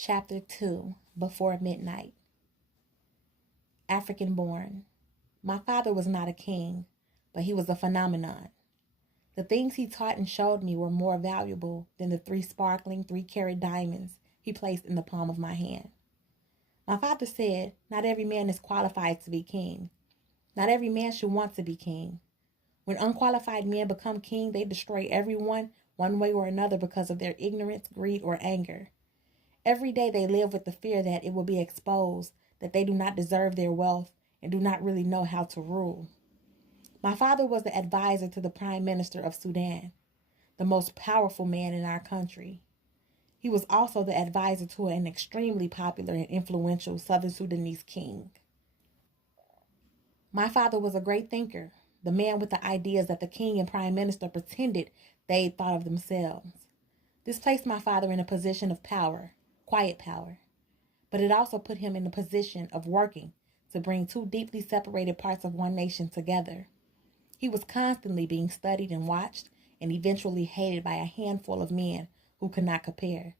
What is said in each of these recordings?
Chapter 2, Before Midnight. African born. My father was not a king, but he was a phenomenon. The things he taught and showed me were more valuable than the 3 sparkling 3-carat diamonds he placed in the palm of my hand. My father said, not every man is qualified to be king. Not every man should want to be king. When unqualified men become king, they destroy everyone one way or another because of their ignorance, greed, or anger. Every day they live with the fear that it will be exposed that they do not deserve their wealth and do not really know how to rule. My father was the advisor to the Prime Minister of Sudan, the most powerful man in our country. He was also the advisor to an extremely popular and influential Southern Sudanese king. My father was a great thinker, the man with the ideas that the king and prime minister pretended they'd thought of themselves. This placed my father in a position of power, quiet power, but it also put him in a position of working to bring 2 deeply separated parts of one nation together. He was constantly being studied and watched and eventually hated by a handful of men who could not compare.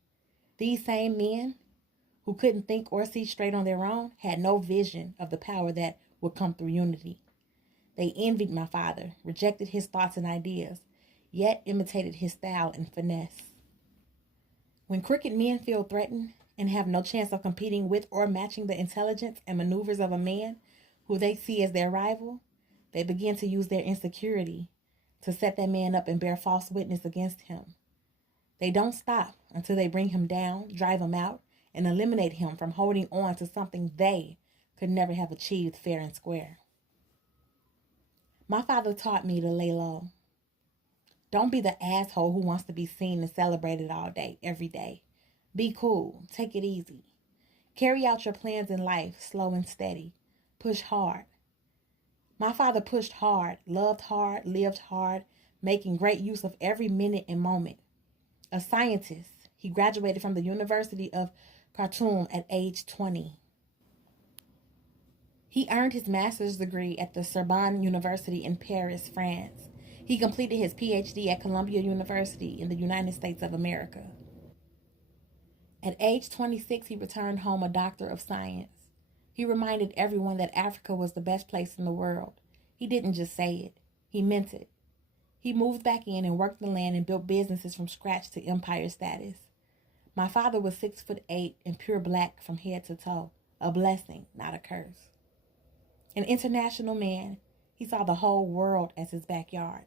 These same men, who couldn't think or see straight on their own, had no vision of the power that would come through unity. They envied my father, rejected his thoughts and ideas, yet imitated his style and finesse. When crooked men feel threatened and have no chance of competing with or matching the intelligence and maneuvers of a man who they see as their rival, they begin to use their insecurity to set that man up and bear false witness against him. They don't stop until they bring him down, drive him out, and eliminate him from holding on to something they could never have achieved fair and square. My father taught me to lay low. Don't be the asshole who wants to be seen and celebrated all day, every day. Be cool. Take it easy. Carry out your plans in life, slow and steady. Push hard. My father pushed hard, loved hard, lived hard, making great use of every minute and moment. A scientist, he graduated from the University of Khartoum at age 20. He earned his master's degree at the Sorbonne University in Paris, France. He completed his PhD at Columbia University in the United States of America. At age 26, he returned home a doctor of science. He reminded everyone that Africa was the best place in the world. He didn't just say it, he meant it. He moved back in and worked the land and built businesses from scratch to empire status. My father was 6'8" and pure black from head to toe, a blessing, not a curse. An international man, he saw the whole world as his backyard.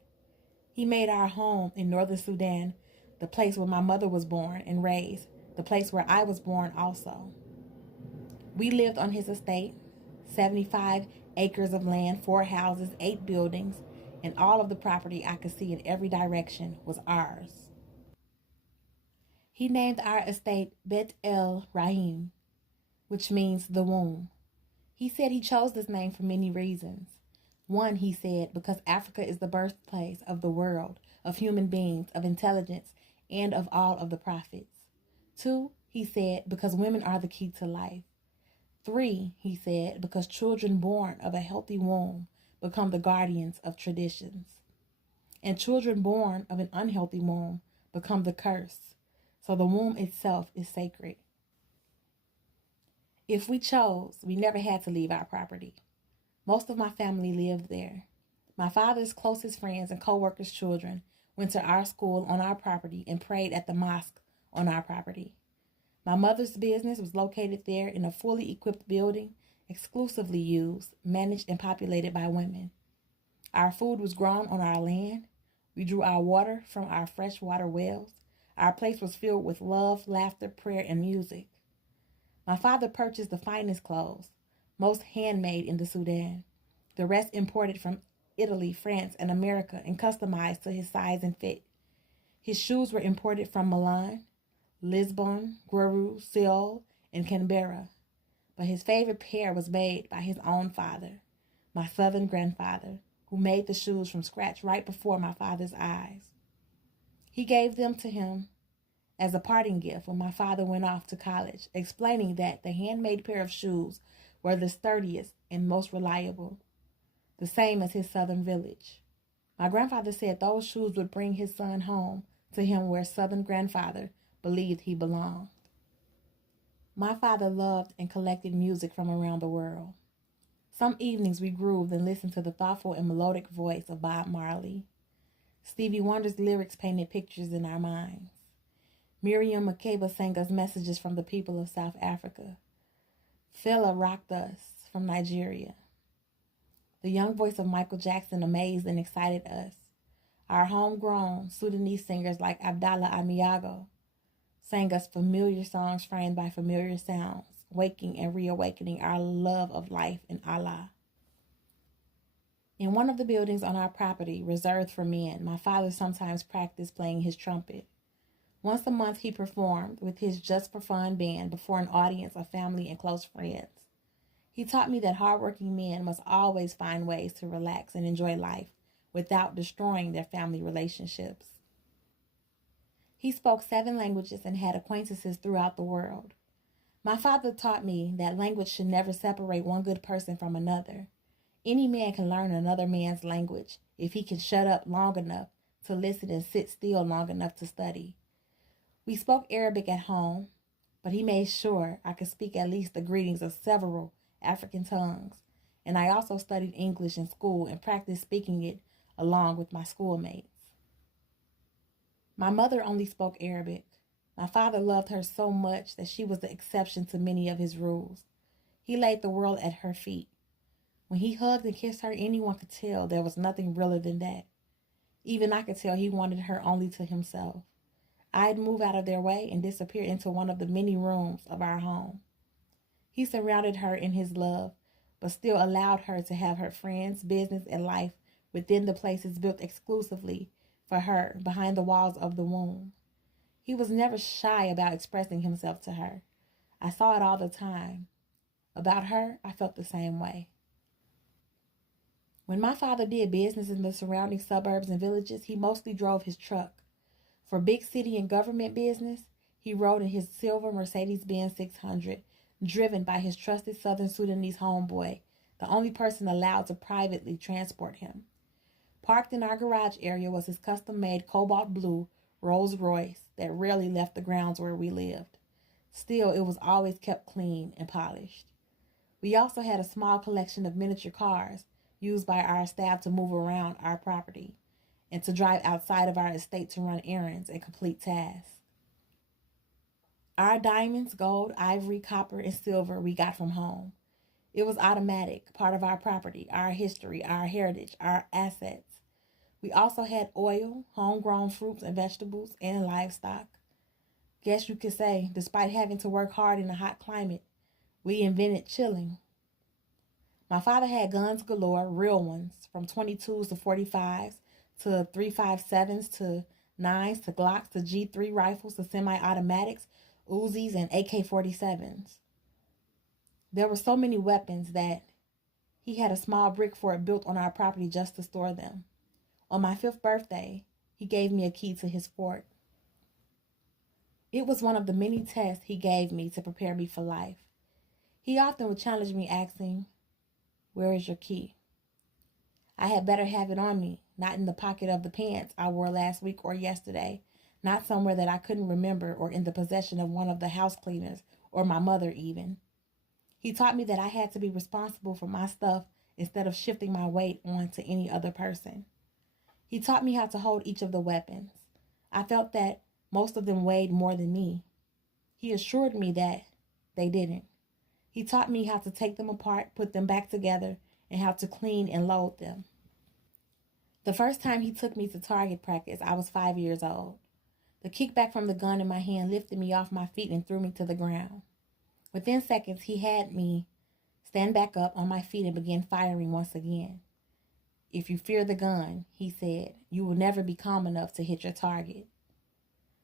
He made our home in northern Sudan, the place where my mother was born and raised, the place where I was born also. We lived on his estate, 75 acres of land, 4 houses, 8 buildings, and all of the property I could see in every direction was ours. He named our estate Bet El Rahim, which means the womb. He said he chose this name for many reasons. One, he said, because Africa is the birthplace of the world, of human beings, of intelligence, and of all of the prophets. 2, he said, because women are the key to life. 3, he said, because children born of a healthy womb become the guardians of traditions. And children born of an unhealthy womb become the curse. So the womb itself is sacred. If we chose, we never had to leave our property. Most of my family lived there. My father's closest friends and co-workers' children went to our school on our property and prayed at the mosque on our property. My mother's business was located there in a fully equipped building, exclusively used, managed, and populated by women. Our food was grown on our land. We drew our water from our freshwater wells. Our place was filled with love, laughter, prayer, and music. My father purchased the finest clothes, most handmade in the Sudan. The rest imported from Italy, France, and America and customized to his size and fit. His shoes were imported from Milan, Lisbon, Guru, Seoul, and Canberra. But his favorite pair was made by his own father, my southern grandfather, who made the shoes from scratch right before my father's eyes. He gave them to him as a parting gift when my father went off to college, explaining that the handmade pair of shoes were the sturdiest and most reliable, the same as his southern village. My grandfather said those shoes would bring his son home to him where southern grandfather believed he belonged. My father loved and collected music from around the world. Some evenings we grooved and listened to the thoughtful and melodic voice of Bob Marley. Stevie Wonder's lyrics painted pictures in our minds. Miriam Makeba sang us messages from the people of South Africa. Fela rocked us from Nigeria. The young voice of Michael Jackson amazed and excited us. Our homegrown Sudanese singers like Abdallah Amiago sang us familiar songs framed by familiar sounds, waking and reawakening our love of life in Allah. In one of the buildings on our property, reserved for men, my father sometimes practiced playing his trumpet. Once a month he performed with his Just for Fun band before an audience of family and close friends. He taught me that hardworking men must always find ways to relax and enjoy life without destroying their family relationships. He spoke 7 languages and had acquaintances throughout the world. My father taught me that language should never separate one good person from another. Any man can learn another man's language if he can shut up long enough to listen and sit still long enough to study. We spoke Arabic at home, but he made sure I could speak at least the greetings of several African tongues, and I also studied English in school and practiced speaking it along with my schoolmates. My mother only spoke Arabic. My father loved her so much that she was the exception to many of his rules. He laid the world at her feet. When he hugged and kissed her, anyone could tell there was nothing realer than that. Even I could tell he wanted her only to himself. I'd move out of their way and disappear into one of the many rooms of our home. He surrounded her in his love, but still allowed her to have her friends, business, and life within the places built exclusively for her behind the walls of the womb. He was never shy about expressing himself to her. I saw it all the time. About her, I felt the same way. When my father did business in the surrounding suburbs and villages, he mostly drove his truck. For big city and government business, he rode in his silver Mercedes-Benz 600, driven by his trusted Southern Sudanese homeboy, the only person allowed to privately transport him. Parked in our garage area was his custom-made cobalt blue Rolls Royce that rarely left the grounds where we lived. Still, it was always kept clean and polished. We also had a small collection of miniature cars used by our staff to move around our property and to drive outside of our estate to run errands and complete tasks. Our diamonds, gold, ivory, copper, and silver we got from home. It was automatic, part of our property, our history, our heritage, our assets. We also had oil, homegrown fruits and vegetables, and livestock. Guess you could say, despite having to work hard in a hot climate, we invented chilling. My father had guns galore, real ones, from 22s to 45s to 357s to 9s to Glocks to G3 rifles to semi-automatics, Uzis, and AK-47s. There were so many weapons that he had a small brick fort built on our property just to store them. On my 5th birthday, he gave me a key to his fort. It was one of the many tests he gave me to prepare me for life. He often would challenge me, asking, "Where is your key?" I had better have it on me, not in the pocket of the pants I wore last week or yesterday, not somewhere that I couldn't remember, or in the possession of one of the house cleaners or my mother even. He taught me that I had to be responsible for my stuff instead of shifting my weight on to any other person. He taught me how to hold each of the weapons. I felt that most of them weighed more than me. He assured me that they didn't. He taught me how to take them apart, put them back together, and how to clean and load them. The first time he took me to target practice, I was 5 years old. The kickback from the gun in my hand lifted me off my feet and threw me to the ground. Within seconds, he had me stand back up on my feet and begin firing once again. "If you fear the gun," he said, "you will never be calm enough to hit your target."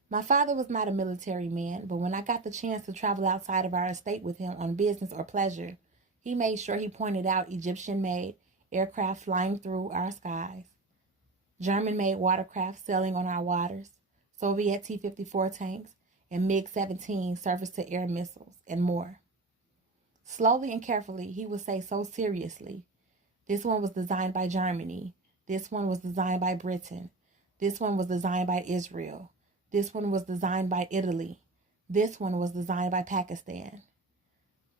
My father was not a military man, but when I got the chance to travel outside of our estate with him on business or pleasure, he made sure he pointed out Egyptian-made aircraft flying through our skies, German-made watercraft sailing on our waters, Soviet T-54 tanks, and MiG-17 surface-to-air missiles, and more. Slowly and carefully, he would say so seriously, "This one was designed by Germany. This one was designed by Britain. This one was designed by Israel. This one was designed by Italy. This one was designed by Pakistan.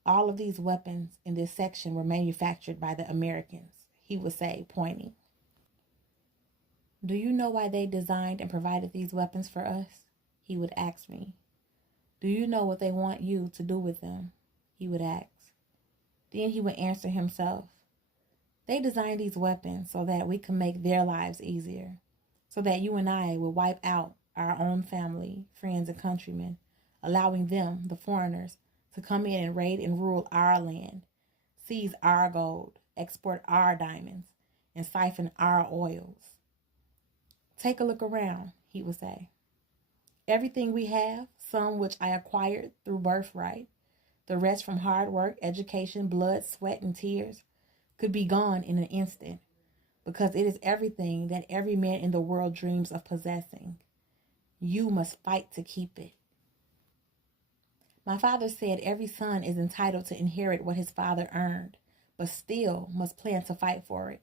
All of these weapons in this section were manufactured by the Americans, he would say, pointing. Do you know why they designed and provided these weapons for us? He would ask me. Do you know what they want you to do with them? He would ask. Then he would answer himself. They designed these weapons so that we can make their lives easier, so that you and I would wipe out our own family, friends, and countrymen, allowing them, the foreigners, to come in and raid and rule our land, seize our gold, export our diamonds, and siphon our oils. Take a look around, he would say. Everything we have, some which I acquired through birthright, the rest from hard work, education, blood, sweat, and tears, could be gone in an instant, because it is everything that every man in the world dreams of possessing. You must fight to keep it. My father said every son is entitled to inherit what his father earned, but still must plan to fight for it.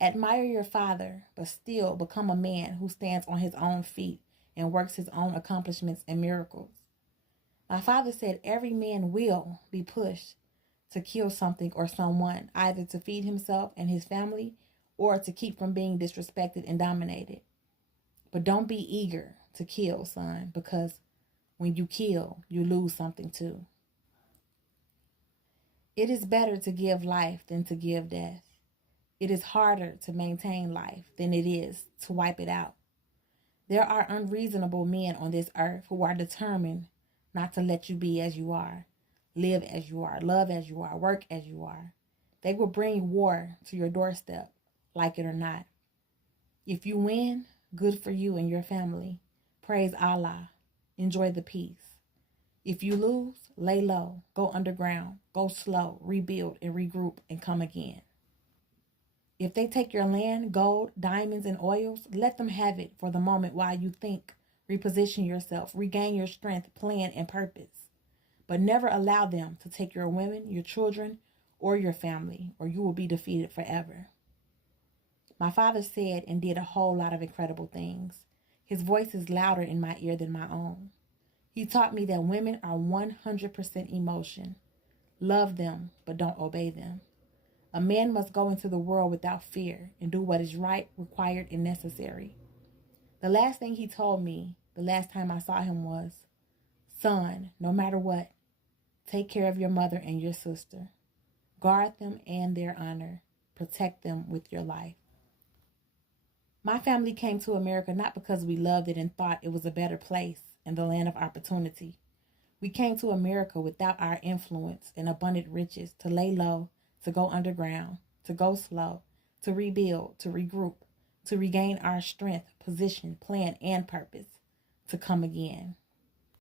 Admire your father, but still become a man who stands on his own feet and works his own accomplishments and miracles. My father said every man will be pushed to kill something or someone, either to feed himself and his family or to keep from being disrespected and dominated. But don't be eager to kill, son, because when you kill, you lose something too. It is better to give life than to give death. It is harder to maintain life than it is to wipe it out. There are unreasonable men on this earth who are determined not to let you be as you are, live as you are, love as you are, work as you are. They will bring war to your doorstep, like it or not. If you win, good for you and your family. Praise Allah. Enjoy the peace. If you lose, lay low, go underground, go slow, rebuild and regroup and come again. If they take your land, gold, diamonds, and oils, let them have it for the moment while you think, reposition yourself, regain your strength, plan, and purpose. But never allow them to take your women, your children, or your family, or you will be defeated forever. My father said and did a whole lot of incredible things. His voice is louder in my ear than my own. He taught me that women are 100% emotion. Love them, but don't obey them. A man must go into the world without fear and do what is right, required, and necessary. The last thing he told me, the last time I saw him was, son, no matter what, take care of your mother and your sister. Guard them and their honor. Protect them with your life. My family came to America not because we loved it and thought it was a better place and the land of opportunity. We came to America without our influence and abundant riches to lay low, to go underground, to go slow, to rebuild, to regroup, to regain our strength, position, plan, and purpose, to come again.